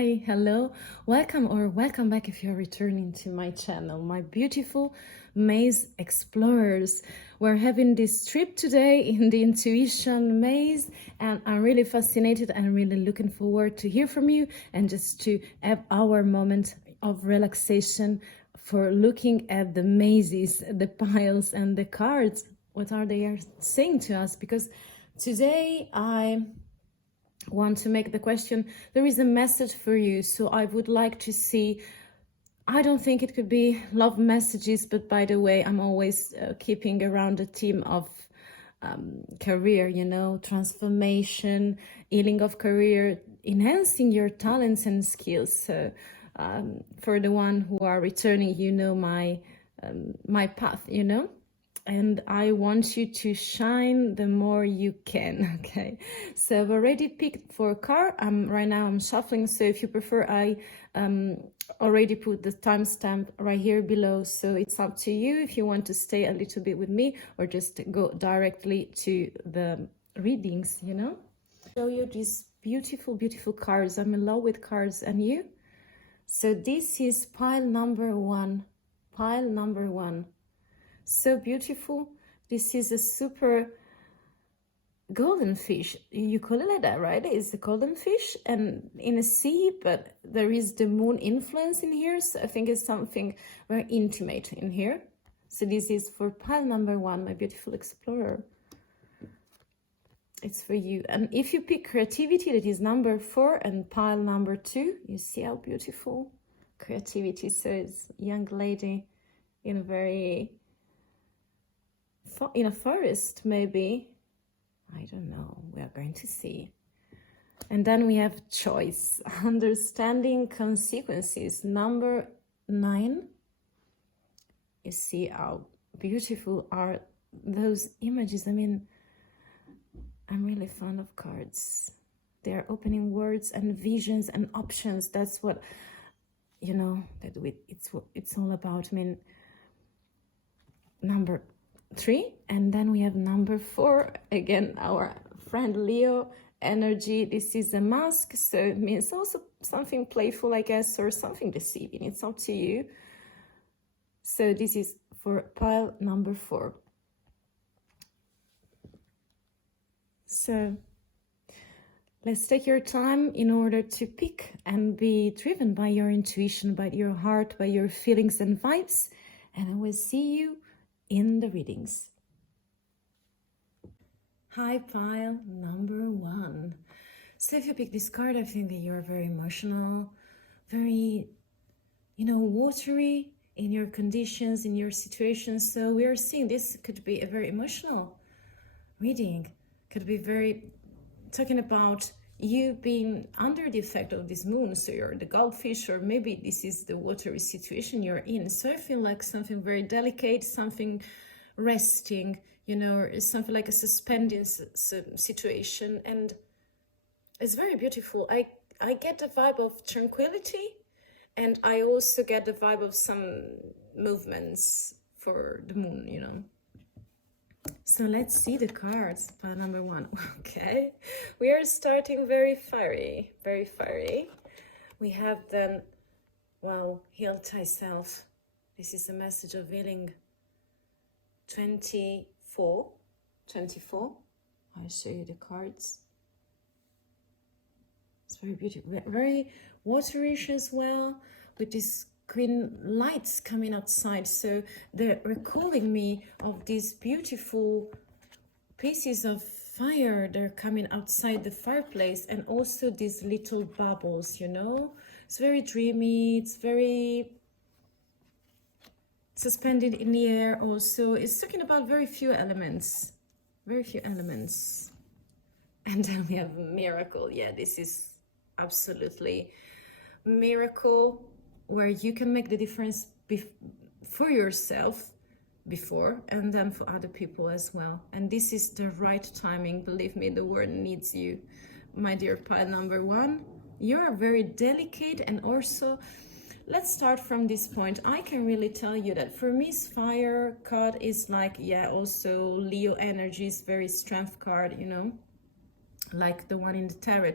Hi, hello, welcome or welcome back if you're returning to my channel, my beautiful maze explorers. We're having this trip today in the intuition maze, and I'm really fascinated and really looking forward to hear from you and just to have our moment of relaxation for looking at the mazes, the piles and the cards. What are they saying to us? Because today I want to make the question, there is a message for you. So I would like to see, I don't think it could be love messages, but by the way, I'm always keeping around the theme of career, you know, transformation, healing of career, enhancing your talents and skills. So for the one who are returning, you know, my path, you know, and I want you to shine the more you can. Okay, so I've already picked for a car. Right now I'm shuffling, so if you prefer, I already put the timestamp right here below, so it's up to you if you want to stay a little bit with me or just go directly to the readings, you know. Show you these beautiful cards. I'm in love with cards, and you. So this is pile number one. So beautiful. This is a super golden fish. You call it like that, right? It's a golden fish and in a sea, but there is the moon influence in here. So I think it's something very intimate in here. So this is for pile number one, my beautiful explorer. It's for you. And if you pick creativity, that is number 4, and pile number 2, you see how beautiful creativity. So it's a young lady in a very in a forest, maybe. I don't know. We are going to see. And then we have choice, understanding consequences. Number 9. You see how beautiful are those images. I mean, I'm really fond of cards. They are opening words and visions and options. That's what, you know, it's all about. I mean, number 3, and then we have number 4, again our friend Leo energy. This is a mask, so it means also something playful, I guess, or something deceiving. It's up to you. So this is for pile number 4. So let's take your time in order to pick and be driven by your intuition, by your heart, by your feelings and vibes, and I will see you in the readings. Hi, pile number 1. So if you pick this card, I think that you're very emotional, very, you know, watery in your conditions, in your situations. So we are seeing this could be a very emotional reading, could be very talking about you being under the effect of this moon. So you're the goldfish, or maybe this is the watery situation you're in. So I feel like something very delicate, something resting, you know, something like a suspended situation. And it's very beautiful. I get the vibe of tranquility, and I also get the vibe of some movements for the moon, you know. So let's see the cards. Pile number 1. Okay, we are starting very fiery, very fiery. We have then, well, heal thyself. This is a message of healing. 24. I'll show you the cards. It's very beautiful, very waterish as well, with these green lights coming outside. So they're recalling me of these beautiful pieces of fire. They're coming outside the fireplace, and also these little bubbles, you know. It's very dreamy, it's very suspended in the air. Also, it's talking about very few elements. And then we have miracle. Yeah, this is absolutely miracle, where you can make the difference for yourself before, and then for other people as well. And this is the right timing. Believe me, the world needs you, my dear pile number 1. You're very delicate, and also let's start from this point. I can really tell you that for me, fire card is like, yeah, also Leo energy is very strength card, you know, like the one in the tarot.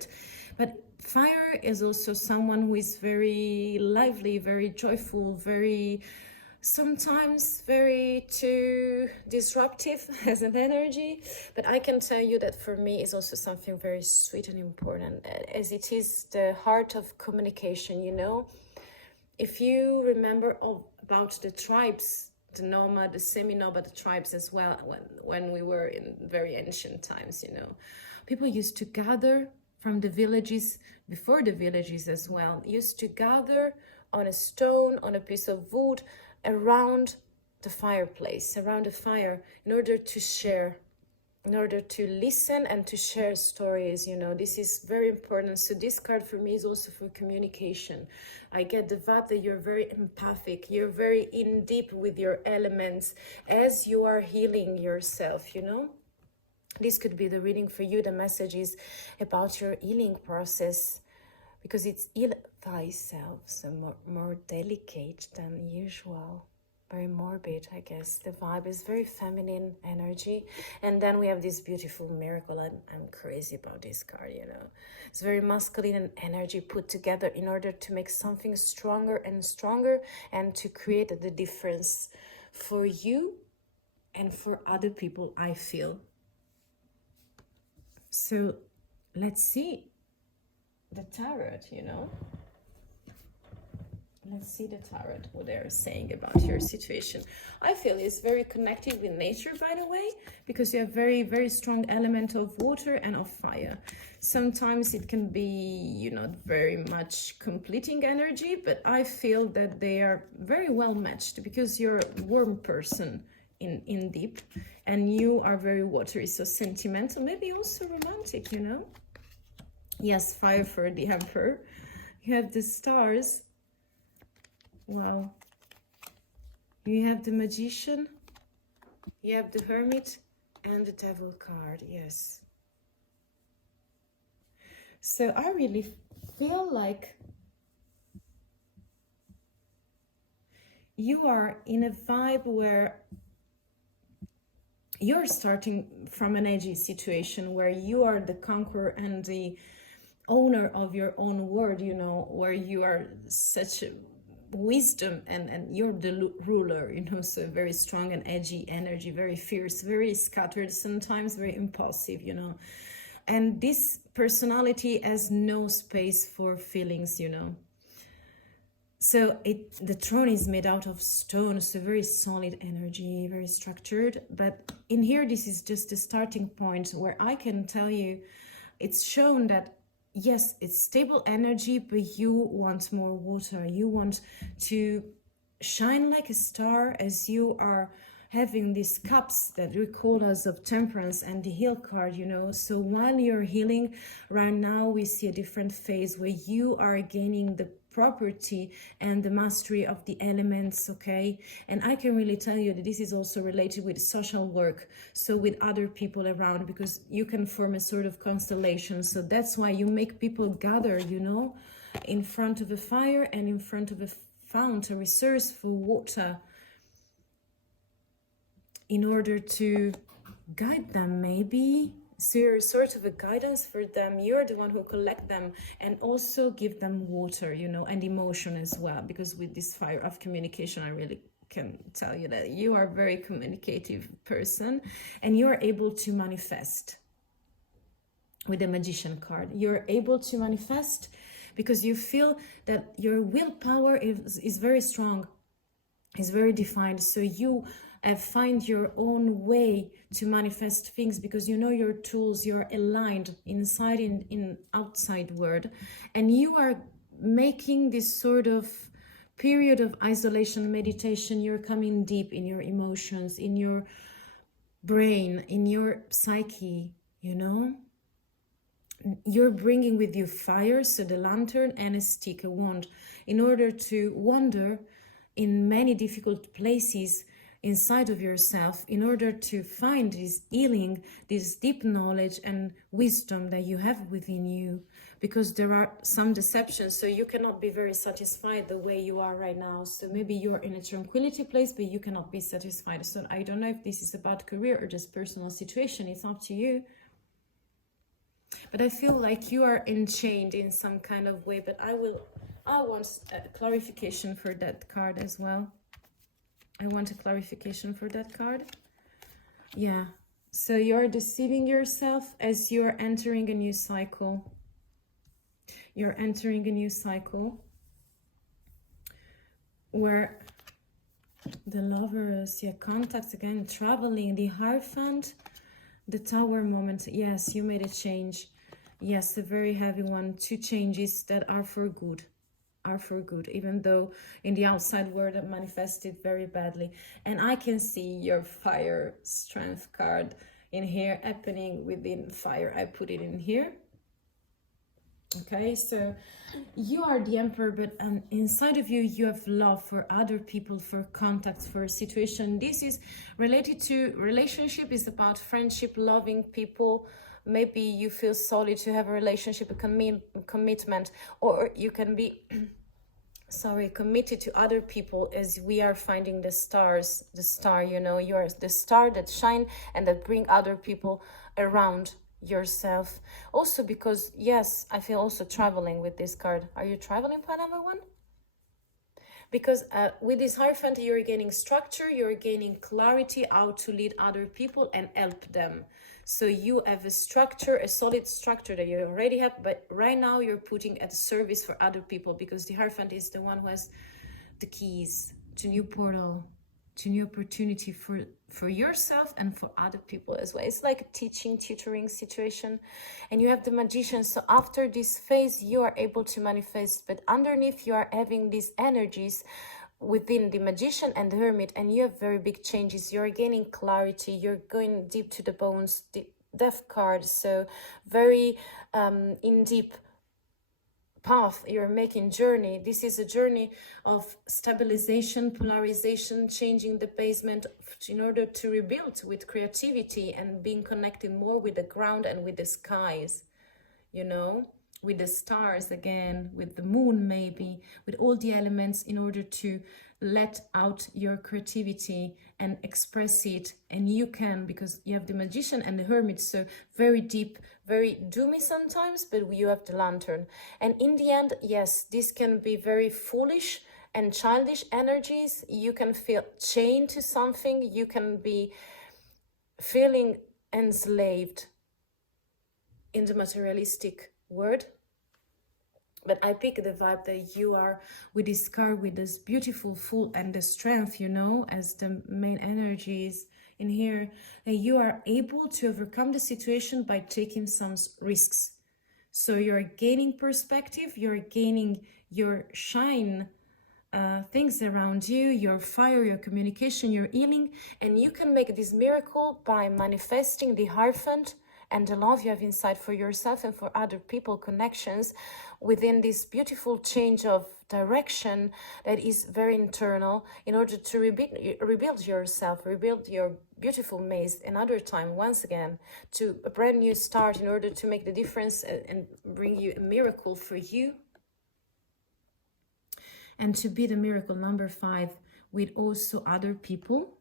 But fire is also someone who is very lively, very joyful, very sometimes very too disruptive as an energy. But I can tell you that for me is also something very sweet and important, as it is the heart of communication, you know. If you remember about the tribes, the nomad, the semi-nomad tribes as well, when we were in very ancient times, you know, people used to gather from the villages, before the villages as well, used to gather on a stone, on a piece of wood, around the fireplace, around the fire, in order to share, in order to listen and to share stories, you know. This is very important. So this card for me is also for communication. I get the vibe that you're very empathic, you're very in deep with your elements as you are healing yourself, you know. This could be the reading for you. The message is about your healing process, because it's heal thyself, so more delicate than usual. Very morbid, I guess. The vibe is very feminine energy. And then we have this beautiful miracle. I'm crazy about this card, you know. It's very masculine and energy put together in order to make something stronger and stronger, and to create the difference for you and for other people, I feel. So let's see the tarot, you know. Let's see the tarot, what they're saying about your situation. I feel it's very connected with nature, by the way, because you have very, very strong element of water and of fire. Sometimes it can be, you know, very much completing energy, but I feel that they are very well matched, because you're a warm person in deep, and you are very watery, so sentimental, maybe also romantic, you know. Yes, fire for the Emperor. You have the stars. Wow. You have the Magician, you have the Hermit, and the Devil card. Yes. So I really feel like you are in a vibe where you're starting from an edgy situation, where you are the conqueror and the owner of your own world, you know, where you are such a wisdom, and you're the ruler, you know. So very strong and edgy energy, very fierce, very scattered, sometimes very impulsive, you know. And this personality has no space for feelings, you know. So the throne is made out of stone, so very solid energy, very structured. But in here, this is just a starting point where I can tell you, it's shown that yes, it's stable energy, but you want more water. You want to shine like a star, as you are having these cups that recall us of temperance and the heal card, you know. So while you're healing right now, we see a different phase where you are gaining the property and the mastery of the elements, okay? And I can really tell you that this is also related with social work, so with other people around, because you can form a sort of constellation. So that's why you make people gather, you know, in front of a fire and in front of a fount, a resource for water, in order to guide them, maybe. So you're sort of a guidance for them. You're the one who collect them and also give them water, you know, and emotion as well. Because with this fire of communication, I really can tell you that you are a very communicative person, and you're able to manifest with the Magician card. You're able to manifest because you feel that your willpower is very strong, is very defined. So you find your own way to manifest things, because you know your tools, you're aligned inside in outside world, and you are making this sort of period of isolation, meditation. You're coming deep in your emotions, in your brain, in your psyche, you know. You're bringing with you fire, so the lantern, and a stick, a wand, in order to wander in many difficult places inside of yourself, in order to find this healing, this deep knowledge and wisdom that you have within you. Because there are some deceptions, so you cannot be very satisfied the way you are right now. So maybe you're in a tranquility place, but you cannot be satisfied. So I don't know if this is about career or just personal situation. It's up to you. But I feel like you are enchained in some kind of way, but I want a clarification for that card as well. I want a clarification for that card. Yeah. So you're deceiving yourself as you're entering a new cycle. You're entering a new cycle where the Lovers, yeah, contacts again, traveling, the Hierophant, the Tower moment. Yes, you made a change. Yes, a very heavy one. Two changes that are for good. Are for good, even though in the outside world it manifested very badly. And I can see your fire strength card in here happening within fire. I put it in here. Okay, so you are the emperor, but inside of you, you have love for other people, for contacts, for a situation. This is related to relationship, is about friendship, loving people. Maybe you feel solid to have a relationship, a commitment, or you can be sorry, committed to other people, as we are finding the stars, the star, you know, you're the star that shine and that bring other people around yourself. Also because, yes, I feel also traveling with this card. Are you traveling, part number one? Because with this Hierophant, you're gaining structure, you're gaining clarity how to lead other people and help them. So you have a structure, a solid structure that you already have, but right now you're putting at service for other people, because the Hierophant is the one who has the keys to new portal, to new opportunity for yourself and for other people as well. It's like a teaching, tutoring situation. And you have the Magician. So after this phase, you are able to manifest, but underneath you are having these energies within the Magician and the Hermit, and you have very big changes. You're gaining clarity, you're going deep to the bones, the Death card, so very in deep path you're making, journey. This is a journey of stabilization, polarization, changing the basement in order to rebuild with creativity and being connected more with the ground and with the skies, you know, with the stars again, with the moon, maybe with all the elements, in order to let out your creativity and express it. And you can, because you have the Magician and the Hermit, so very deep, very doomy sometimes, but you have the Lantern. And in the end, yes, this can be very foolish and childish energies. You can feel chained to something, you can be feeling enslaved in the materialistic word. But I pick the vibe that you are with this card, with this beautiful Fool and the Strength, you know, as the main energies in here, that you are able to overcome the situation by taking some risks. So you're gaining perspective, you're gaining your shine, things around you, your fire, your communication, your healing, and you can make this miracle by manifesting the Hierophant and the love you have inside for yourself and for other people, connections within this beautiful change of direction that is very internal, in order to rebuild yourself, rebuild your beautiful maze another time, once again, to a brand new start, in order to make the difference and bring you a miracle for you. And to be the miracle number 5 with also other people.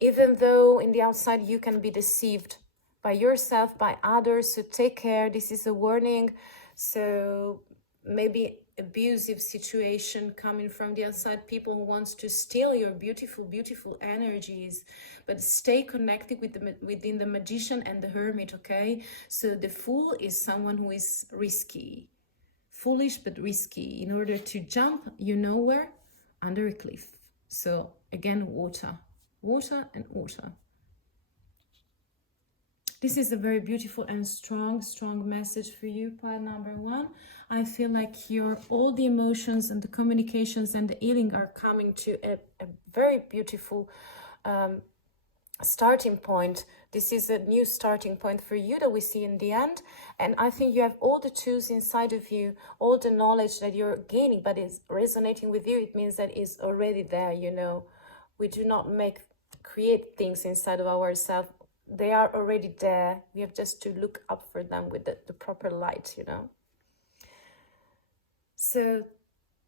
Even though in the outside you can be deceived by yourself, by others, so take care. This is a warning. So maybe abusive situation coming from the outside, people who wants to steal your beautiful, beautiful energies. But stay connected with within the Magician and the Hermit, okay? So the Fool is someone who is risky, foolish but risky, in order to jump, you know where? Under a cliff. So again, water and water. This is a very beautiful and strong message for you, pile number 1. I feel like all the emotions and the communications and the healing are coming to a very beautiful starting point. This is a new starting point for you that we see in the end. And I think you have all the tools inside of you, all the knowledge that you're gaining, but it's resonating with you. It means that it's already there, you know. We do not create things inside of ourselves. They are already there. We have just to look up for them with the proper light, you know. So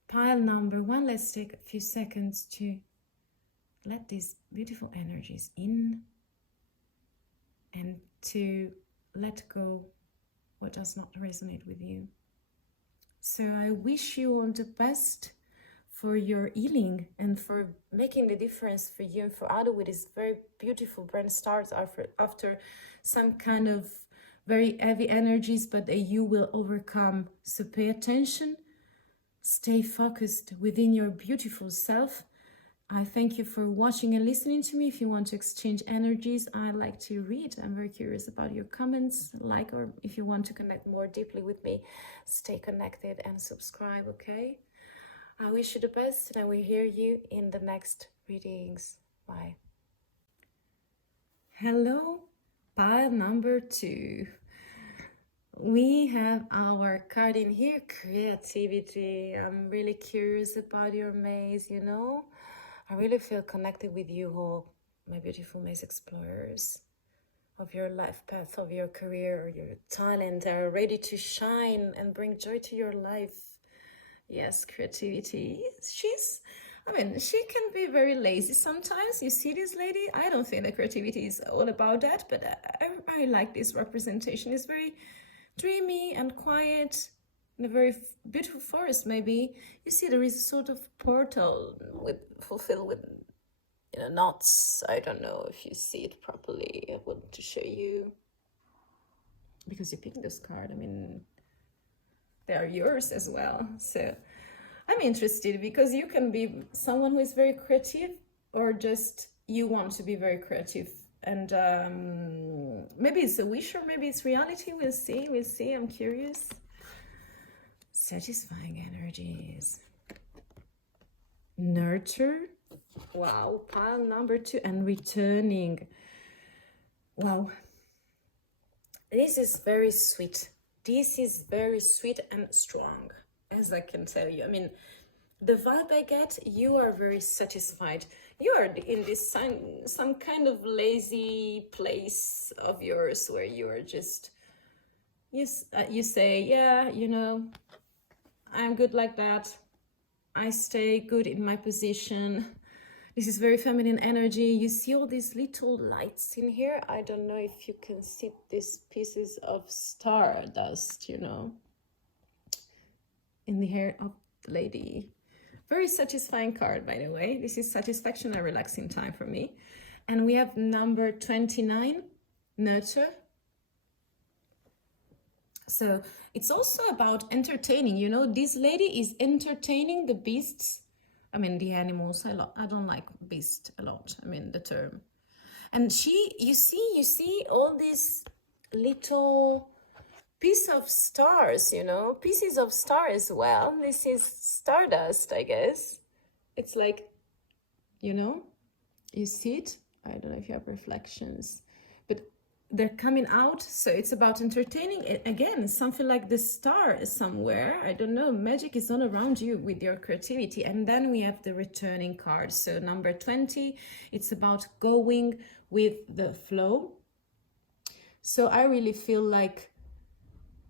pile number 1, let's take a few seconds to let these beautiful energies in and to let go what does not resonate with you. So I wish you all the best for your healing and for making the difference for you and for other with this very beautiful brand starts after some kind of very heavy energies, but that you will overcome. So pay attention, stay focused within your beautiful self. I thank you for watching and listening to me. If you want to exchange energies, I like to read. I'm very curious about your comments, or if you want to connect more deeply with me, stay connected and subscribe, okay? I wish you the best, and I will hear you in the next readings. Bye. Hello, pile number 2. We have our card in here, creativity. I'm really curious about your maze, you know? I really feel connected with you all, my beautiful maze explorers, of your life path, of your career, your talent, are ready to shine and bring joy to your life. Yes, creativity. She can be very lazy sometimes. You see this lady? I don't think that creativity is all about that, but I like this representation. It's very dreamy and quiet. In a very beautiful forest, maybe. You see there is a sort of portal fulfilled with knots. I don't know if you see it properly. I want to show you. Because you picked this card. I mean, they are yours as well. So I'm interested because you can be someone who is very creative, or just you want to be very creative. And maybe it's a wish, or maybe it's reality. We'll see. I'm curious. Satisfying energies. Nurture. Wow, pile number 2. And returning. Wow. This is very sweet. This is very sweet and strong, as I can tell you. I mean, the vibe I get, you are very satisfied. You are in this some kind of lazy place of yours where you are just, you say, yeah, I'm good like that. I stay good in my position. This is very feminine energy. You see all these little lights in here. I don't know if you can see these pieces of stardust, in the hair of the lady. Very satisfying card, by the way. This is satisfaction and relaxing time for me. And we have number 29, nurture. So it's also about entertaining, this lady is entertaining the beasts. I mean, the animals. I don't like beast a lot. I mean, the term. And you see all these little pieces of stars, pieces of star as well. This is stardust, I guess. It's like, you see it. I don't know if you have reflections, but they're coming out. So it's about entertaining it again, something like the star is somewhere. I don't know, magic is all around you with your creativity. And then we have the returning card. So number 20, it's about going with the flow. So I really feel like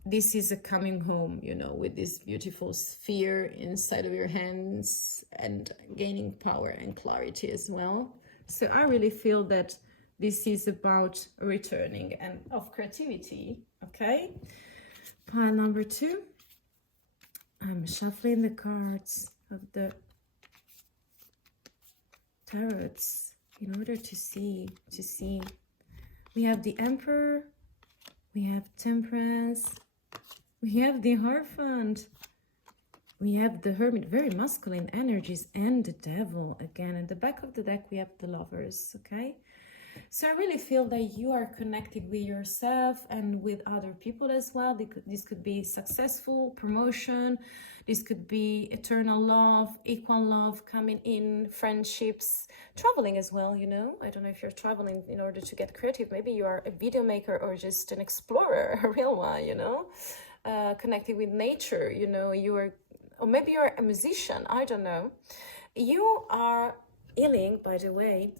this is a coming home, with this beautiful sphere inside of your hands and gaining power and clarity as well. So I really feel that this is about returning and of creativity, okay? Pile number 2. I'm shuffling the cards of the tarots in order to see. We have the Emperor, we have Temperance, we have the Hierophant, we have the Hermit, very masculine energies, and the Devil again. At the back of the deck we have the Lovers, okay? So I really feel that you are connected with yourself and with other people as well. This could be successful promotion. This could be eternal love, equal love coming in, friendships, traveling as well, I don't know if you're traveling in order to get creative. Maybe you are a video maker or just an explorer, a real one, connected with nature, or maybe you're a musician. I don't know. You are healing, by the way.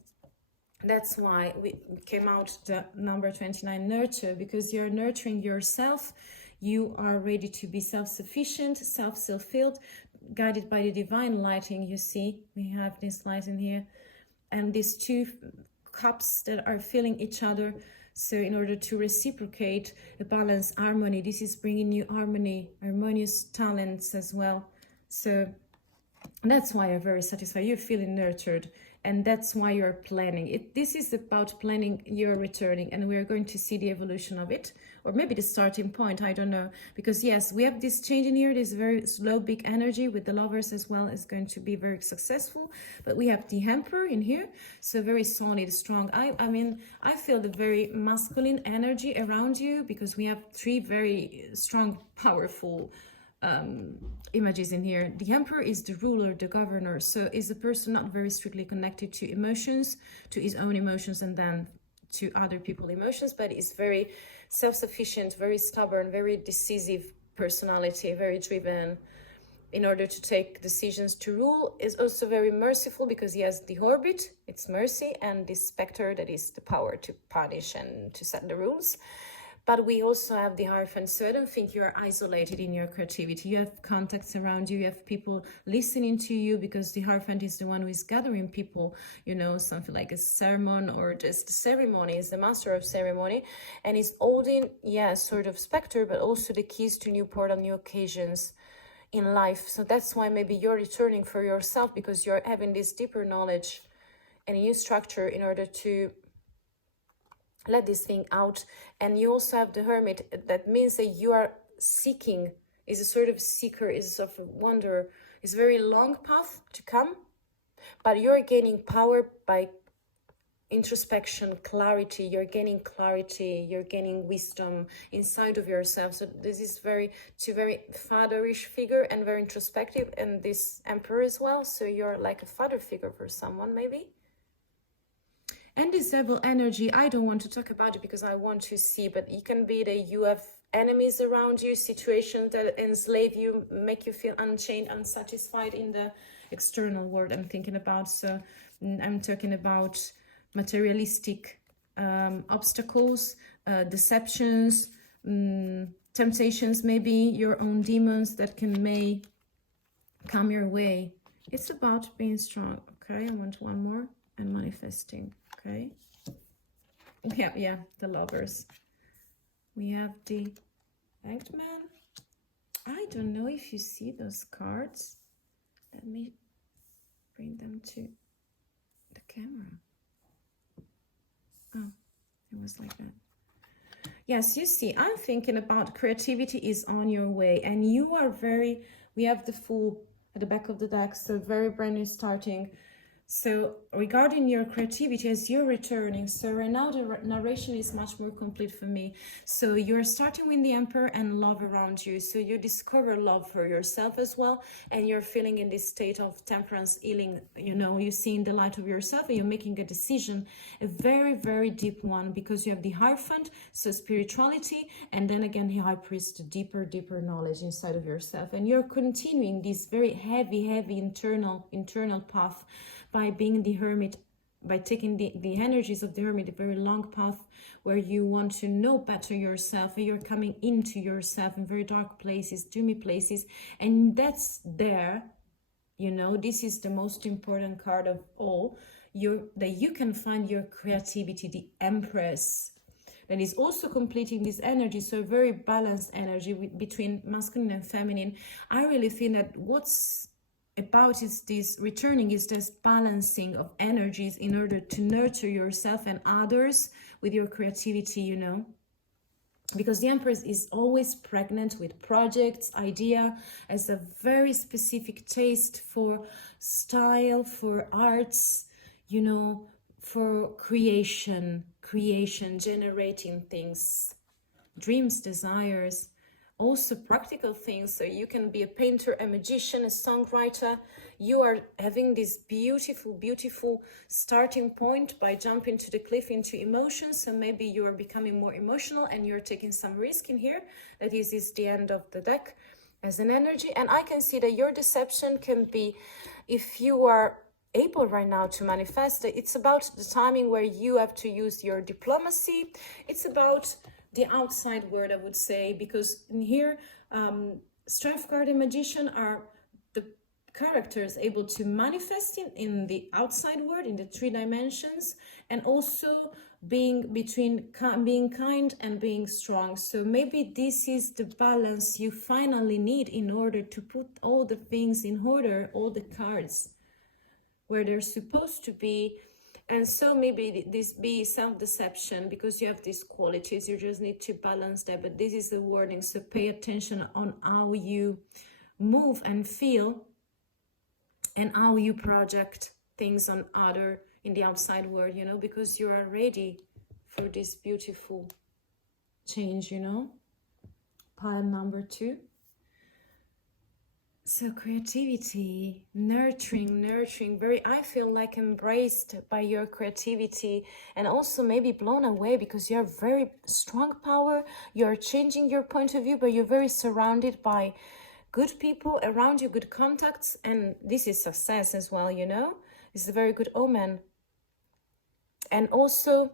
That's why we came out the number 29, nurture, because you're nurturing yourself. You are ready to be self-sufficient, self-fulfilled, guided by the divine lighting. You see, we have this light in here, and these 2 cups that are filling each other. So in order to reciprocate a balance, harmony, this is bringing you harmony, harmonious talents as well. So that's why you're very satisfied, you're feeling nurtured, and that's why you're planning it. This is about planning your returning, and we're going to see the evolution of it, or maybe the starting point, I don't know, because yes, we have this change in here, this very slow big energy with the Lovers as well is going to be very successful. But we have the Emperor in here, so very solid, strong. I mean, I feel the very masculine energy around you, because we have three very strong, powerful images in here. The Emperor is the ruler, the governor, so is a person not very strictly connected to emotions, to his own emotions, and then to other people's emotions, but is very self-sufficient, very stubborn, very decisive personality, very driven in order to take decisions, to rule. Is also very merciful, because he has the orbit, it's mercy, and the specter, that is the power to punish and to set the rules. But we also have the Hierophant, so I don't think you're isolated in your creativity. You have contacts around you, you have people listening to you, because the Hierophant is the one who is gathering people, you know, something like a sermon or just a ceremony, is the master of ceremony, and is holding, yeah, sort of specter, but also the keys to new portal, new occasions in life. So that's why maybe you're returning for yourself, because you're having this deeper knowledge and a new structure in order to let this thing out. And you also have the Hermit, that means that you are seeking, is a sort of seeker, is a sort of wanderer, is a very long path to come, but you're gaining power by introspection, clarity. You're gaining clarity, you're gaining wisdom inside of yourself. So this is very fatherish figure and very introspective, and this Emperor as well, so you're like a father figure for someone maybe. And this devil energy, I don't want to talk about it because I want to see, but it can be that you have enemies around you, situations that enslave you, make you feel unchained, unsatisfied in the external world I'm thinking about. So I'm talking about materialistic obstacles, deceptions, temptations, maybe your own demons that may come your way. It's about being strong. Okay, I want one more, and manifesting. Okay, yeah, the Lovers. We have the Hanged Man. I don't know if you see those cards. Let me bring them to the camera. Oh, it was like that. Yes, you see, I'm thinking about creativity is on your way, and you are very, we have the Fool at the back of the deck, so very brand new starting. So regarding your creativity, as you're returning, so right now the narration is much more complete for me. So you're starting with the Emperor and love around you. So you discover love for yourself as well, and you're feeling in this state of temperance, healing, you know, you're seeing the light of yourself, and you're making a decision, a very deep one, because you have the Hierophant, so spirituality, and then again the High Priest, deeper knowledge inside of yourself, and you're continuing this very heavy internal path by being the Hermit, by taking the energies of the Hermit, a very long path where you want to know better yourself, and you're coming into yourself in very dark places, doomy places, and that's there, you know, this is the most important card of all, that you can find your creativity, the Empress, that is also completing this energy, so a very balanced energy between masculine and feminine. I really think that what's about is this returning, is this balancing of energies in order to nurture yourself and others with your creativity, you know, because the Empress is always pregnant with projects, idea, has a very specific taste for style, for arts, you know, for creation, generating things, dreams, desires, also practical things. So you can be a painter, a magician, a songwriter. You are having this beautiful starting point by jumping to the cliff into emotions. So maybe you are becoming more emotional and you're taking some risk in here. That is the end of the deck as an energy. And I can see that your deception can be, if you are able right now to manifest it, it's about the timing where you have to use your diplomacy. It's about the outside world, I would say, because in here, Strength card and Magician are the characters able to manifest in the outside world, in the 3 dimensions, and also being between being kind and being strong. So maybe this is the balance you finally need in order to put all the things in order, all the cards where they're supposed to be. And so maybe this be self-deception because you have these qualities, you just need to balance that. But this is the warning, so pay attention on how you move and feel and how you project things on other in the outside world, you know, because you are ready for this beautiful change, you know. Pile number 2. So creativity, nurturing, very, I feel like embraced by your creativity, and also maybe blown away because you have very strong power. You're changing your point of view, but you're very surrounded by good people around you, good contacts, and this is success as well, you know. It's a very good omen. And also,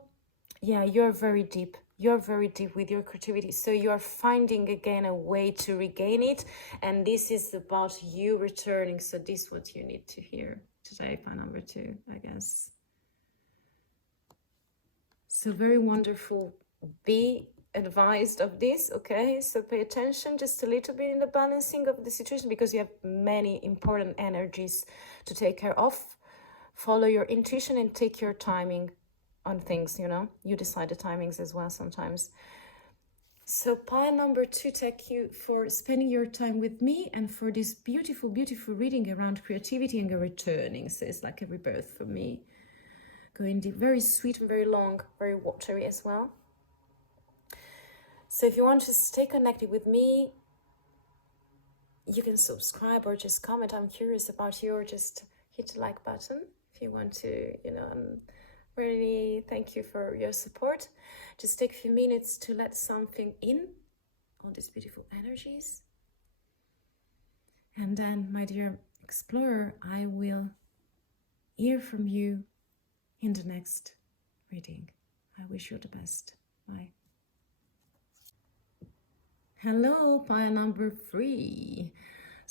yeah, you're very deep with your creativity, so you're finding again a way to regain it, and this is about you returning. So this is what you need to hear today, pile number 2, I guess. So very wonderful. Be advised of this, okay? So pay attention just a little bit in the balancing of the situation, because you have many important energies to take care of. Follow your intuition and take your timing on things, you know. You decide the timings as well sometimes. So pile number 2, thank you for spending your time with me and for this beautiful reading around creativity and returning. So it's like a rebirth for me, going deep, very sweet and very long, very watery as well. So if you want to stay connected with me, you can subscribe or just comment. I'm curious about you, or just hit the like button if you want to, you know. Really thank you for your support. Just take a few minutes to let something in on these beautiful energies. And then, my dear explorer, I will hear from you in the next reading. I wish you the best. Bye. Hello, pile number 3.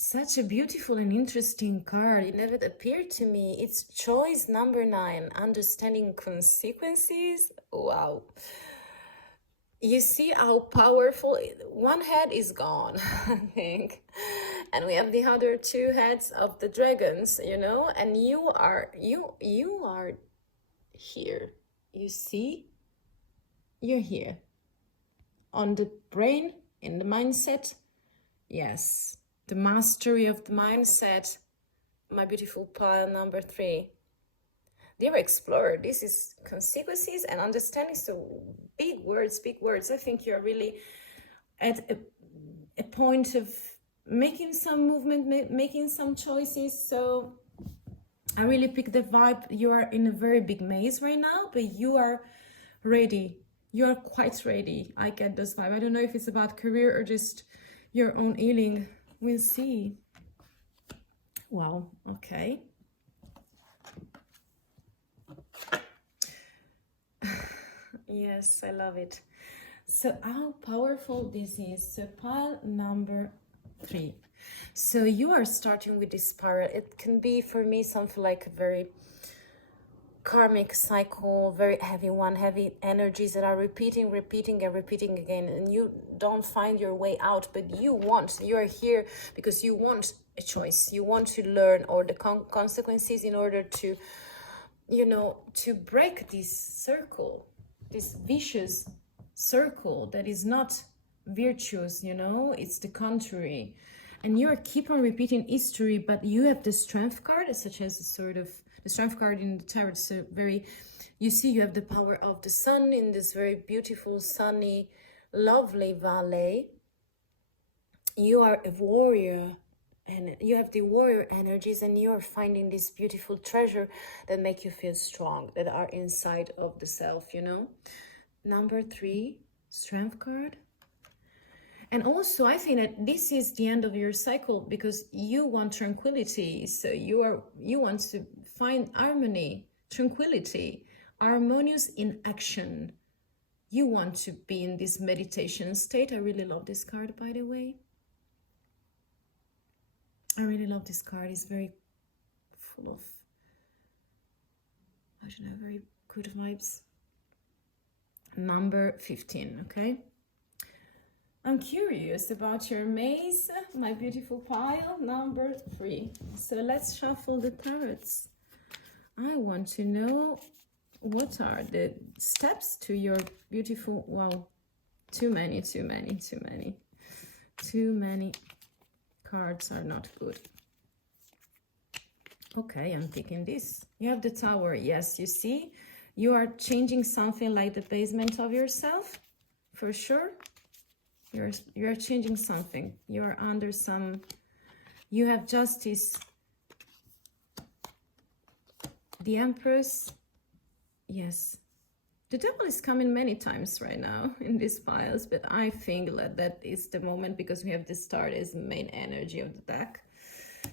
Such a beautiful and interesting card. It never appeared to me. It's choice number 9, understanding consequences. Wow. You see how powerful, one head is gone, I think. And we have the other 2 heads of the dragons, you know, and you are here. You see? You're here. On the brain, in the mindset. Yes. The mastery of the mindset, my beautiful pile number 3. Dear explorer, this is consequences and understanding. So big words. I think you're really at a point of making some movement, making some choices. So I really pick the vibe. You are in a very big maze right now, but you are ready. You are quite ready. I get this vibe. I don't know if it's about career or just your own healing. We'll see. Wow, okay. Yes, I love it. So how powerful this is. So pile number 3. So you are starting with this spiral. It can be for me something like a very karmic cycle, very heavy one, heavy energies that are repeating again, and you don't find your way out, but you are here because you want a choice. You want to learn or the consequences in order to, you know, to break this circle, this vicious circle that is not virtuous, you know, it's the contrary. And you are keep on repeating history, but you have the strength card, such as a sort of the strength card in the tarot. So very, you see, you have the power of the sun in this very beautiful, sunny, lovely valley. You are a warrior, and you have the warrior energies, and you are finding this beautiful treasure that make you feel strong, that are inside of the self, you know. Number 3, strength card. And also, I think that this is the end of your cycle because you want tranquility. So you want to find harmony, tranquility, harmonious in action. You want to be in this meditation state. I really love this card, by the way. I really love this card. It's very full of, I don't know, very good vibes. number 15, okay? I'm curious about your maze, my beautiful pile, number 3. So let's shuffle the tarots. I want to know what are the steps to your beautiful, wow, too many cards are not good. Okay, I'm picking this. You have the Tower. Yes, you see, you are changing something like the basement of yourself, for sure. You're changing something. You're under some, you have Justice, the Empress. Yes, the Devil is coming many times right now in these piles, but I think that is the moment, because we have the Star as the main energy of the deck.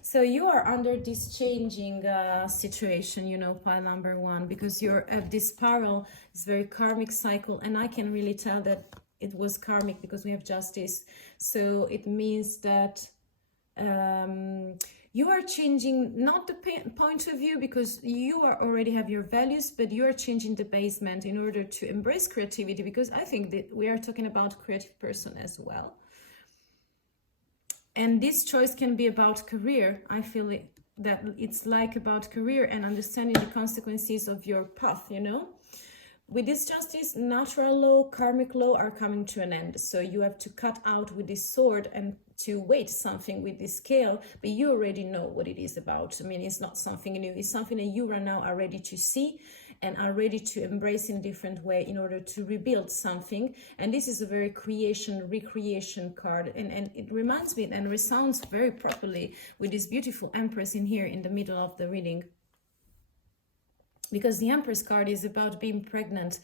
So you are under this changing situation, you know, pile number 1, because you're at this spiral, this very karmic cycle, and I can really tell that it was karmic because we have Justice. So it means that you are changing not the point of view, because you are already have your values, but you are changing the basement in order to embrace creativity, because I think that we are talking about creative person as well. And this choice can be about career. I feel that it's like about career and understanding the consequences of your path, you know. With this Justice, natural law, karmic law are coming to an end. So you have to cut out with this sword and to weight something with this scale, but you already know what it is about. I mean, it's not something new. It's something that you right now are ready to see and are ready to embrace in a different way in order to rebuild something. And this is a very recreation card. And it reminds me and resounds very properly with this beautiful Empress in here in the middle of the reading. Because the Empress card is about being pregnant,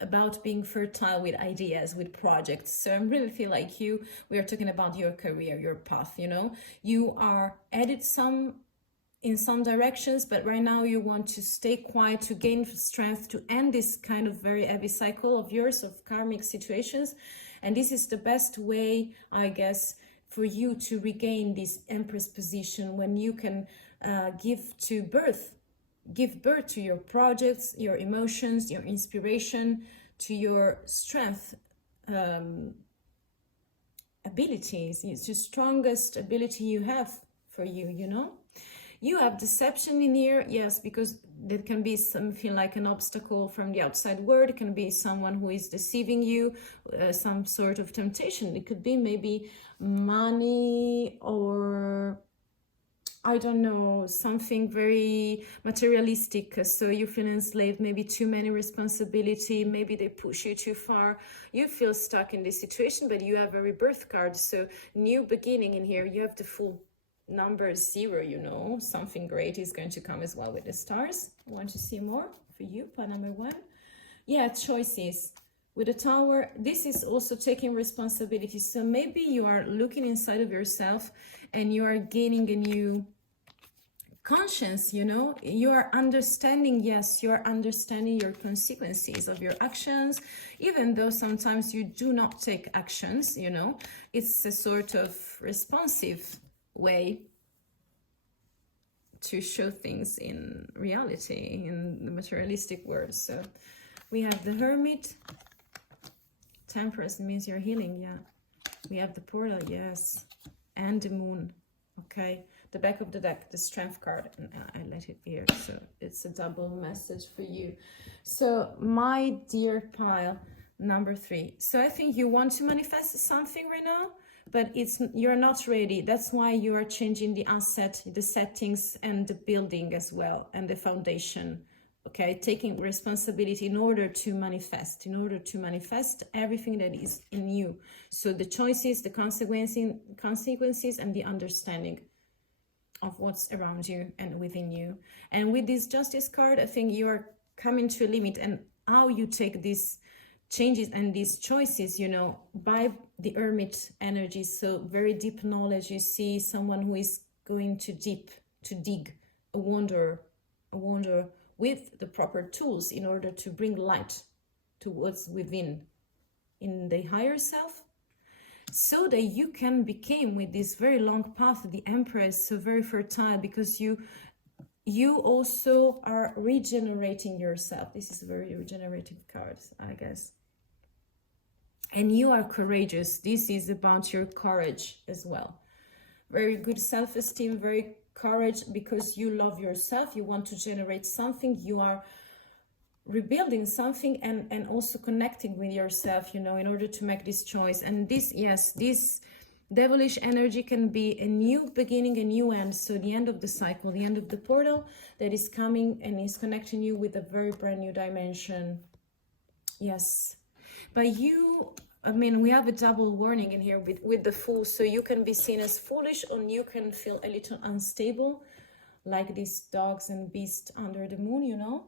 about being fertile with ideas, with projects. So I really feel like we are talking about your career, your path, you know. You are added in some directions, but right now you want to stay quiet, to gain strength, to end this kind of very heavy cycle of yours, of karmic situations. And this is the best way, I guess, for you to regain this Empress position, when you can give birth to your projects, your emotions, your inspiration, to your strength, abilities. It's the strongest ability you have for you, you know. You have deception in here, yes, because there can be something like an obstacle from the outside world. It can be someone who is deceiving you, some sort of temptation. It could be maybe money, or I don't know, something very materialistic. So you feel enslaved, maybe too many responsibility, maybe they push you too far. You feel stuck in this situation, but you have a rebirth card. So new beginning in here. You have the full number 0, you know, something great is going to come as well with the stars. I want to see more for you, pile number 1. Yeah, choices. With the Tower, this is also taking responsibility. So maybe you are looking inside of yourself and you are gaining a new conscience, you know. You are understanding, yes, you are understanding your consequences of your actions, even though sometimes you do not take actions, you know. It's a sort of responsive way to show things in reality, in the materialistic world. So we have the Hermit. Temperance means you're healing, yeah. We have the Portal, yes, and the Moon. Okay, the back of the deck, the Strength card, and I let it here, so it's a double message for you. So my dear pile number 3, so I think you want to manifest something right now, but you're not ready. That's why you are changing the asset, the settings, and the building as well, and the foundation. Okay, taking responsibility in order to manifest everything that is in you. So the choices, the consequences, and the understanding of what's around you and within you. And with this Justice card, I think you are coming to a limit, and how you take these changes and these choices, you know, by the Hermit energy. So very deep knowledge. You see someone who is going to dig, a wanderer with the proper tools in order to bring light to what's within in the higher self, so that you can become, with this very long path, the Empress, so very fertile, because you also are regenerating yourself. This is a very regenerative card, I guess. And you are courageous. This is about your courage as well. Very good self-esteem, very courage, because you love yourself. You want to generate something. You are rebuilding something, and also connecting with yourself, in order to make this choice. And this, yes, this devilish energy can be a new beginning, a new end. So the end of the cycle, the end of the portal that is coming and is connecting you with a very brand new dimension. Yes. But we have a double warning in here with the Fool. So you can be seen as foolish, or you can feel a little unstable, like these dogs and beasts under the moon,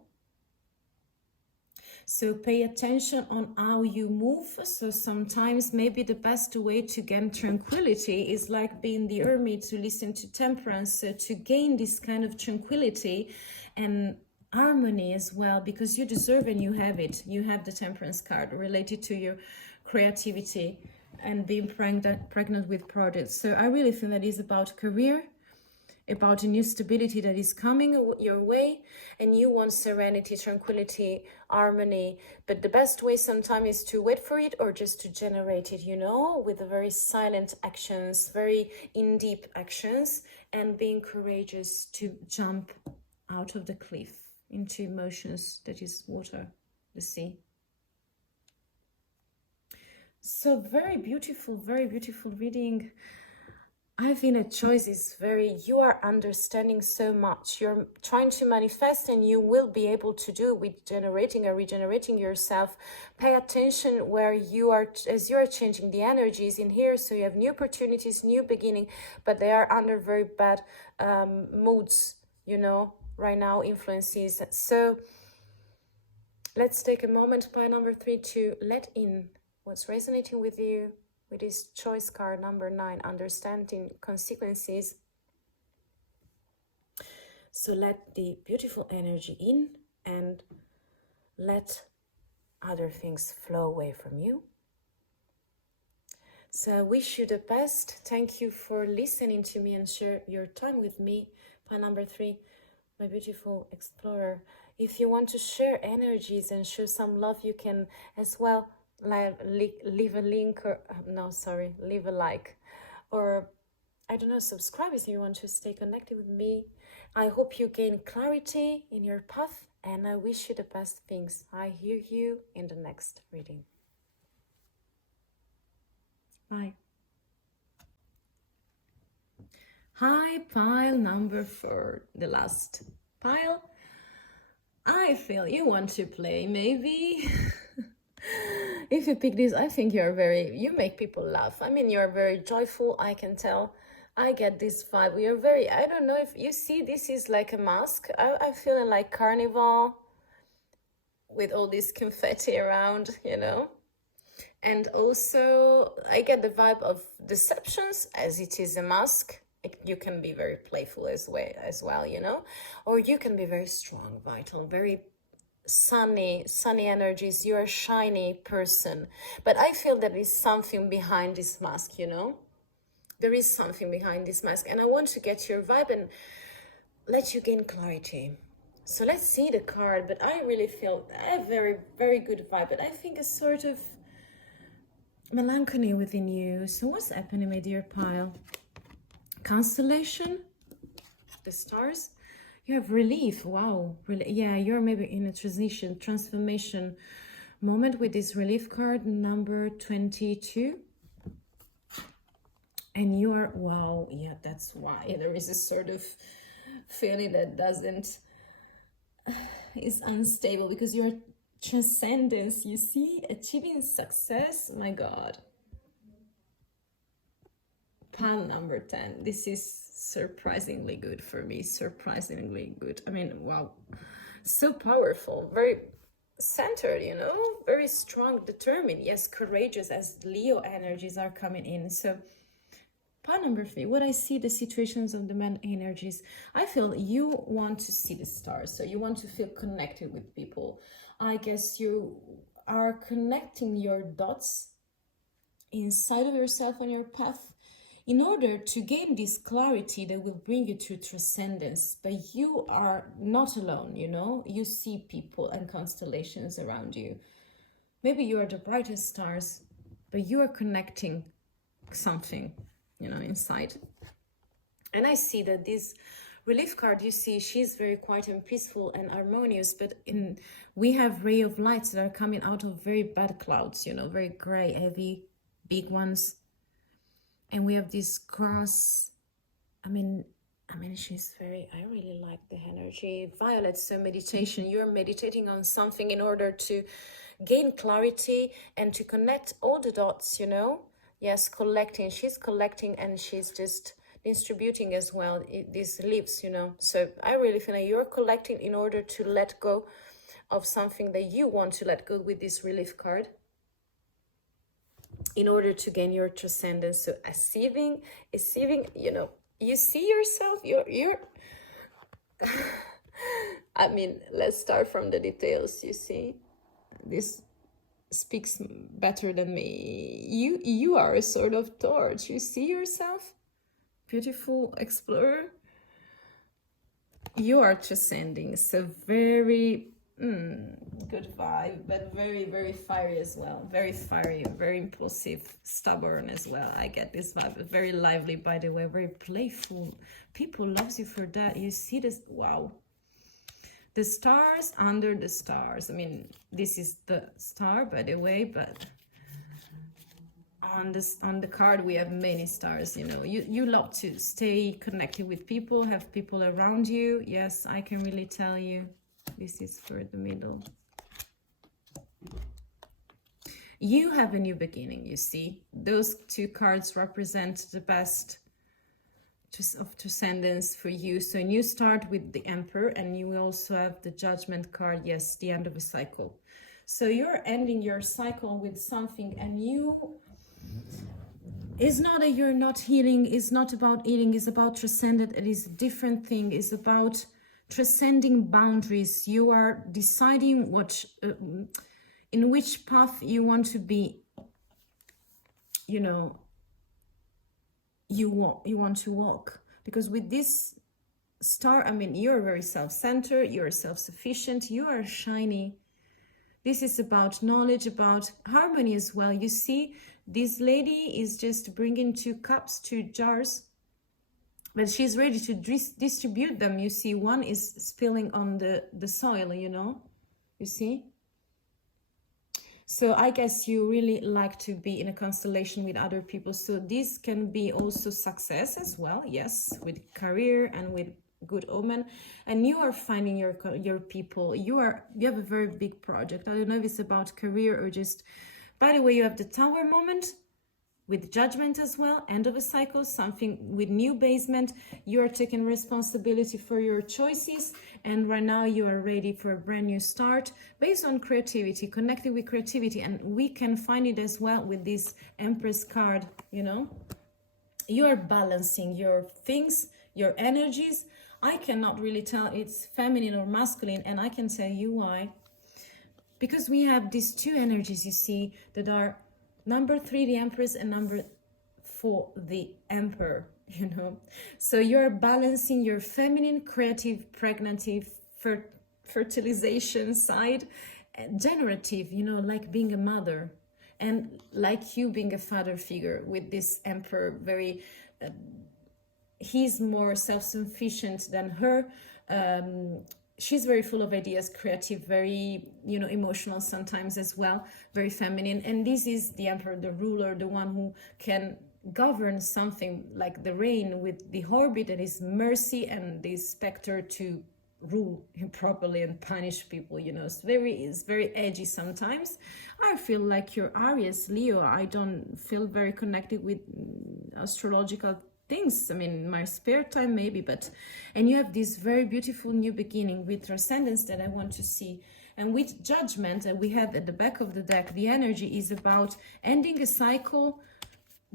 So pay attention on how you move. So sometimes maybe the best way to gain tranquility is like being the hermit, to listen to temperance, so to gain this kind of tranquility and harmony as well, because you deserve and you have it. You have the temperance card related to your creativity and being pregnant with projects. So I really think that is about career, about a new stability that is coming your way, and you want serenity, tranquility, harmony. But the best way sometimes is to wait for it, or just to generate it, with the very silent actions, very in deep actions, and being courageous to jump out of the cliff into emotions, that is water, the sea. So very beautiful reading. I think a choice is you are understanding so much. You're trying to manifest, and you will be able to do with generating or regenerating yourself. Pay attention where you are, as you are changing the energies in here. So you have new opportunities, new beginning, but they are under very bad moods, right now, influences. So let's take a moment, pile number 3, to let in what's resonating with you. With this choice card number 9, understanding consequences. So let the beautiful energy in, and let other things flow away from you. So I wish you the best. Thank you for listening to me and share your time with me. Pile number 3, my beautiful explorer. If you want to share energies and show some love, you can as well leave a link, or leave a like, or I don't know, subscribe if you want to stay connected with me. I hope you gain clarity in your path, and I wish you the best things. I hear you in the next reading. Bye. Hi, pile number 4, the last pile. I feel you want to play, maybe. If you pick this, I think you make people laugh. You're very joyful, I can tell. I get this vibe. You're I don't know if you see, this is like a mask. I'm feeling like carnival with all this confetti around, And also, I get the vibe of deceptions, as it is a mask. You can be very playful as well, Or you can be very strong, vital, very sunny energies. You're a shiny person, but I feel there is something behind this mask, There is something behind this mask, and I want to get your vibe and let you gain clarity. So let's see the card. But I really feel a very, very good vibe, but I think a sort of melancholy within you. So what's happening, my dear pile? Constellation, the stars. You have relief. Wow. Yeah, you're maybe in a transformation moment with this relief card number 22. And you are, wow, yeah, that's why there is a sort of feeling that is unstable, because you're transcendence, you see, achieving success. My God. Pile number 10. This is surprisingly good for me. Surprisingly good. Wow. So powerful. Very centered, Very strong, determined. Yes, courageous, as Leo energies are coming in. So pile number 3. What I see, the situations of the man energies. I feel you want to see the stars. So you want to feel connected with people. I guess you are connecting your dots inside of yourself on your path, in order to gain this clarity that will bring you to transcendence. But you are not alone, You see people and constellations around you. Maybe you are the brightest stars but you are connecting something, you know, inside. And I see that this relief card, you see, she's very quiet and peaceful and harmonious, but we have ray of lights that are coming out of very bad clouds, you know, very gray, heavy, big ones. And we have this grass. I mean, she's very, I really like the energy. Violet, so meditation, you're meditating on something in order to gain clarity and to connect all the dots, you know. Yes, collecting, she's collecting, and she's just distributing as well these leaves, you know. So I really feel like you're collecting in order to let go of something that you want to let go with this relief card, in order to gain your transcendence. So receiving, you know, you see yourself, you're I mean, let's start from the details. You see, this speaks better than me. You are a sort of torch. You see yourself, beautiful explorer. You are transcending. So very good vibe, but very, very fiery as well. Very fiery, very impulsive, stubborn as well. I get this vibe. Very lively, by the way, very playful. People loves you for that. You see this, wow. The stars under the stars. I mean, this is the star, by the way, but on the card we have many stars. You know, you love to stay connected with people, have people around you. Yes, I can really tell you. This is for the middle. You have a new beginning, you see. Those two cards represent the best of transcendence for you. So you start with the Emperor, and you also have the Judgment card. Yes, the end of a cycle. So you're ending your cycle with something, and it's not that you're not healing, it's not about healing, it's about transcendent. It is a different thing. It's about transcending boundaries. You are deciding what in which path you want to be, you know, you want to walk. Because with this star, I mean, you're very self-centered, you're self-sufficient, you are shiny. This is about knowledge, about harmony as well. You see, this lady is just bringing 2 cups, 2 jars, but she's ready to distribute them. You see, one is spilling on the soil, you know, you see. So I guess you really like to be in a constellation with other people. So this can be also success as well. Yes, with career and with good omen. And you are finding your people. You have a very big project. I don't know if it's about career or just, by the way, you have the Tower moment with Judgment as well, end of a cycle, something with new basement. You are taking responsibility for your choices, and right now you are ready for a brand new start based on creativity, connected with creativity. And we can find it as well with this Empress card, you know. You are balancing your things, your energies. I cannot really tell it's feminine or masculine, and I can tell you why. Because we have these 2 energies, you see, that are number 3, the Empress, and number 4, the Emperor, you know. So you're balancing your feminine, creative, pregnancy, fertilization side, generative, you know, like being a mother, and like you being a father figure with this Emperor. Very, he's more self-sufficient than her. She's very full of ideas, creative, very, you know, emotional sometimes as well, very feminine. And this is the Emperor, the ruler, the one who can govern something like the rain with the orbit that is mercy, and the specter to rule properly and punish people, you know. It's very edgy sometimes. I feel like you're Aries, Leo. I don't feel very connected with astrological things. I mean, my spare time maybe, but, and you have this very beautiful new beginning with transcendence that I want to see. And with Judgment, and we have at the back of the deck, the energy is about ending a cycle,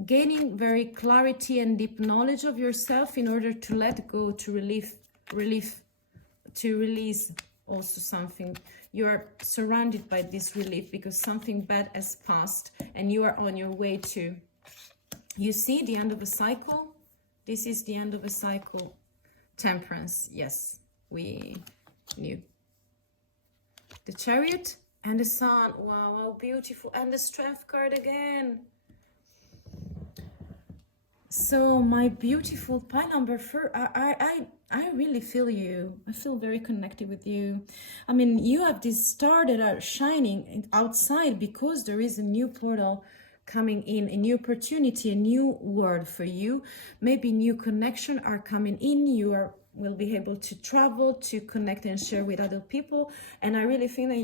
gaining very clarity and deep knowledge of yourself in order to let go, to release also something. You are surrounded by this relief because something bad has passed, and you are on your way to, you see, the end of a cycle. This is the end of a cycle. Temperance, yes, we knew. The Chariot and the Sun. Wow, how beautiful. And the Strength card again. So my beautiful pie number 4, I really feel you. I feel very connected with you. I mean, you have this star that are shining outside because there is a new portal coming in, a new opportunity, a new world for you. Maybe new connection are coming in. You are will be able to travel, to connect and share with other people. And I really think that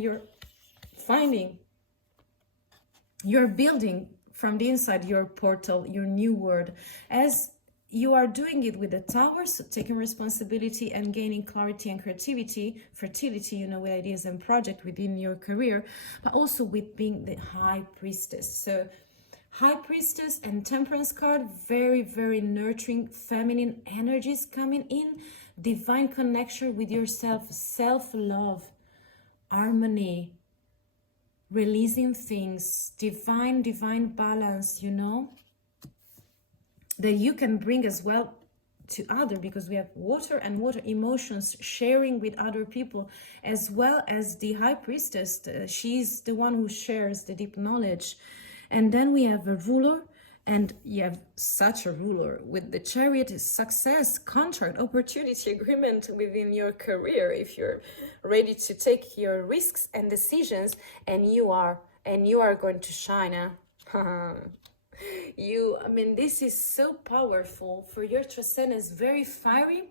you're building from the inside your portal, your new world, as you are doing it with the tower, so taking responsibility and gaining clarity and creativity, fertility, with ideas and project within your career, but also with being the high priestess. So high priestess and temperance card, very, very nurturing feminine energies coming in, divine connection with yourself, self-love, harmony, releasing things, divine balance, that you can bring as well to other, because we have water and water emotions, sharing with other people, as well as the high priestess. She's the one who shares the deep knowledge. And then we have a ruler, and you have such a ruler with the chariot, success, contract, opportunity, agreement within your career, if you're ready to take your risks and decisions, and you are going to shine. This is so powerful for your transcendence, very fiery,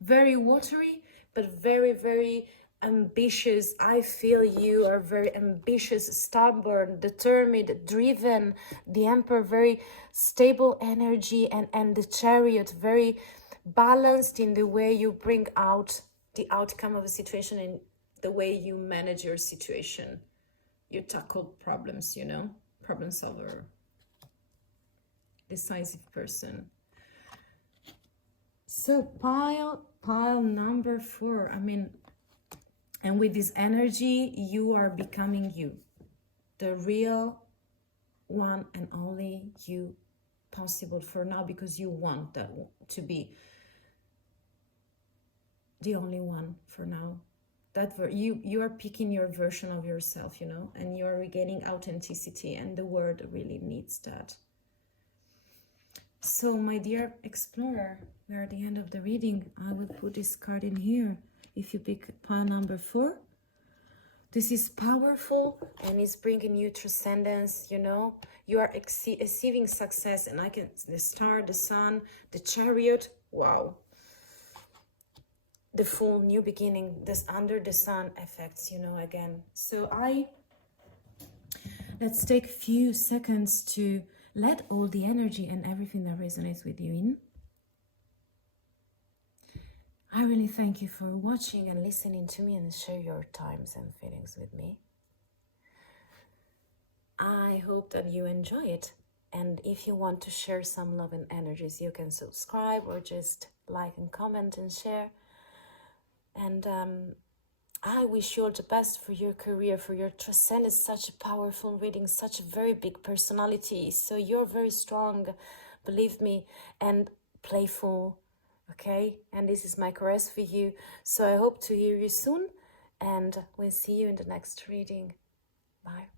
very watery, but very, very ambitious. I feel you are very ambitious, stubborn, determined, driven. The Emperor, very stable energy, and the Chariot, very balanced in the way you bring out the outcome of a situation and the way you manage your situation. You tackle problems, problem solver, decisive person. So pile number 4, and with this energy, you are becoming you, the real one and only you possible for now, because you want that to be the only one for now. That you are picking your version of yourself, and you are regaining authenticity, and the world really needs that. So my dear explorer, we're at the end of the reading. I will put this card in here. If you pick pile number 4, this is powerful and is bringing you transcendence, You are achieving success, and the star, the sun, the chariot, wow. The full new beginning, this under the sun effects, again. So let's take a few seconds to let all the energy and everything that resonates with you in. I really thank you for watching and listening to me and share your times and feelings with me. I hope that you enjoy it. And if you want to share some love and energies, you can subscribe or just like and comment and share. And I wish you all the best for your career, for your transcendence. Such a powerful reading, such a very big personality. So you're very strong, believe me, and playful. Okay, and this is my caress for you. So I hope to hear you soon, and we'll see you in the next reading. Bye.